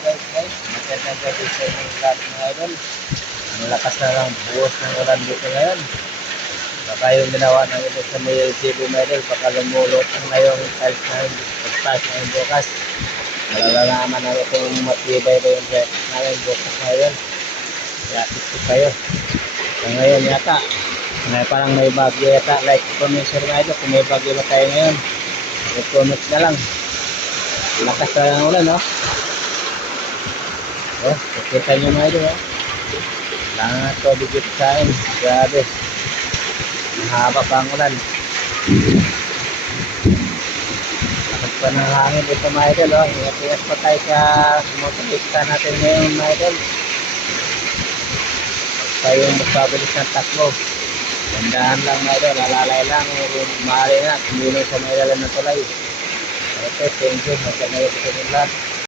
guys. Magandang gabi sa inyong lahat mga idol. Ang lakas na lang buhos ng ulan dito ngayon. Baka yung ginawa ng ito sa may TV mga idol, baka lumulot ang ngayong tiles na yung bukas. Malalaman namin kung matibay ba yung tiles na yung bukas mga idol. Kaya tiktik kayo. So ngayon yata, parang may bagyo yata. Like comment mga idol kung may bagyo ba tayo ngayon. Comment na lang. Lakas na lang ulan, no? Oh, kita nyo mga idol, oh. Langat to bigit sa akin. Grabe. Mahaba pa ang ulan. Lakas pa ng hangin dito mga idol, oh. Ingat-ingat pa tayo sa motorista natin ngayon mga idol. Tayo magpabilis ng takbo. Gandahan lang mga idol, alalay lang. Maaari na, kumulong sa may ilalim ng tulay. Okay, thank you. Magandang gabi sa inyo lahat.